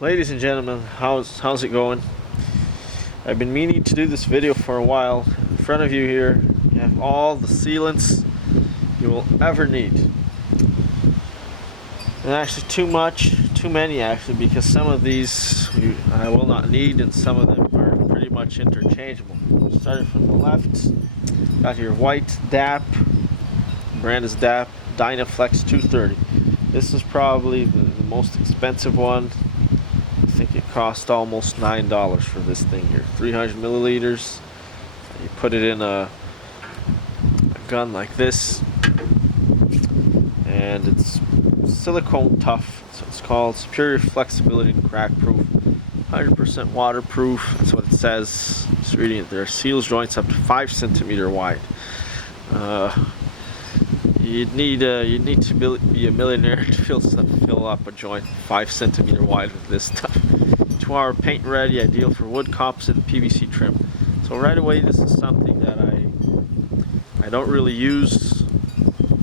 Ladies and gentlemen, how's it going? I've been meaning to do this video for a while. In front of you here, you have all the sealants you will ever need. And actually too many actually, because some of these I will not need and some of them are pretty much interchangeable. Starting from the left, got your white DAP, brand is DAP, Dynaflex 230. This is probably the most expensive one. I think it cost almost $9 for this thing here. 300 milliliters. You put it in a gun like this, and it's silicone tough. So it's called superior flexibility and crack proof. 100% waterproof. That's what it says. Just reading it there. Seals joints up to 5 centimeter wide. You'd need to be a millionaire to fill up a joint 5 centimeter wide with this stuff. 2-hour paint ready, ideal for wood, composite, and PVC trim. So right away, this is something that I don't really use.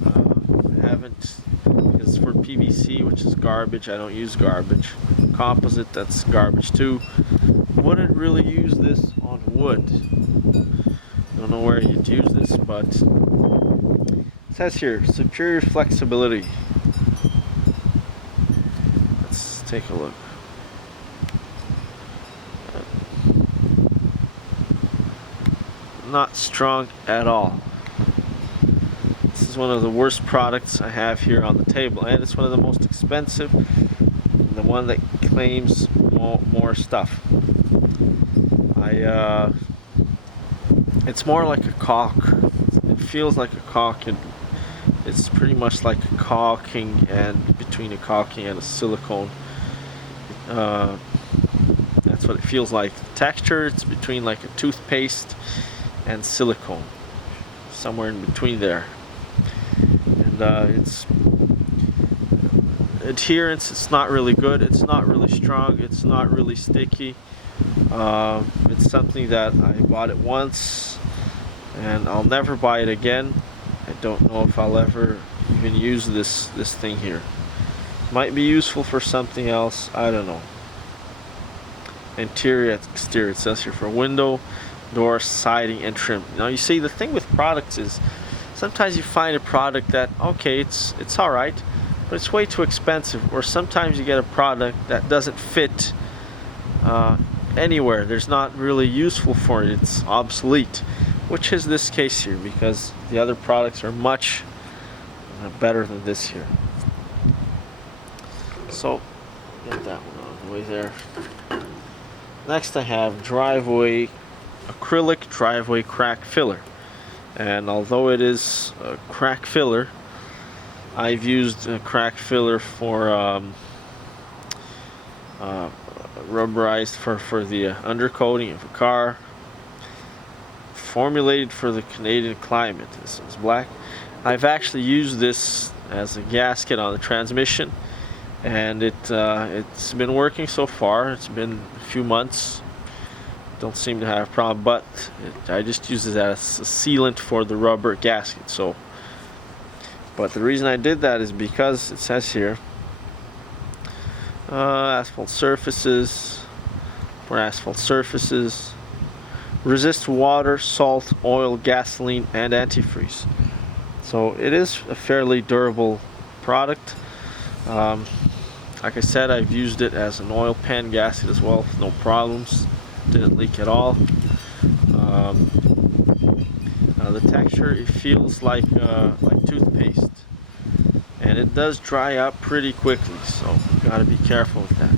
I haven't, because it's for PVC, which is garbage. I don't use garbage. Composite, that's garbage too. Wouldn't really use this on wood. Don't know where you'd use this, but it says here, superior flexibility. Let's take a look. Not strong at all. This is one of the worst products I have here on the table, and it's one of the most expensive, the one that claims more stuff. It's more like a caulk. It feels like a caulk. It's pretty much like a caulking, and between a caulking and a silicone. That's what it feels like. The texture, it's between like a toothpaste and silicone, somewhere in between there. And it's adherence, it's not really good, it's not really strong, it's not really sticky. It's something that I bought it once and I'll never buy it again. I don't know if I'll ever even use this thing here. Might be useful for something else, I don't know. Interior, exterior, it says here for window, door, siding, and trim. Now you see, the thing with products is sometimes you find a product that, okay, it's alright, but it's way too expensive. Or sometimes you get a product that doesn't fit anywhere. There's not really useful for it. It's obsolete, which is this case here, because the other products are much better than this here. So get that one out of the way there. Next I have driveway acrylic driveway crack filler, and although it is a crack filler, I've used a crack filler for rubberized for the undercoating of a car, formulated for the Canadian climate. This is black. I've actually used this as a gasket on the transmission, and it's been working so far. It's been a few months. Don't seem to have a problem, but I just use it as a sealant for the rubber gasket. So, but the reason I did that is because it says here, asphalt surfaces, for asphalt surfaces, resist water, salt, oil, gasoline, and antifreeze. So it is a fairly durable product. Like I said, I've used it as an oil pan gasket as well, no problems. Didn't leak at all. The texture, it feels like toothpaste, and it does dry up pretty quickly, so you gotta be careful with that.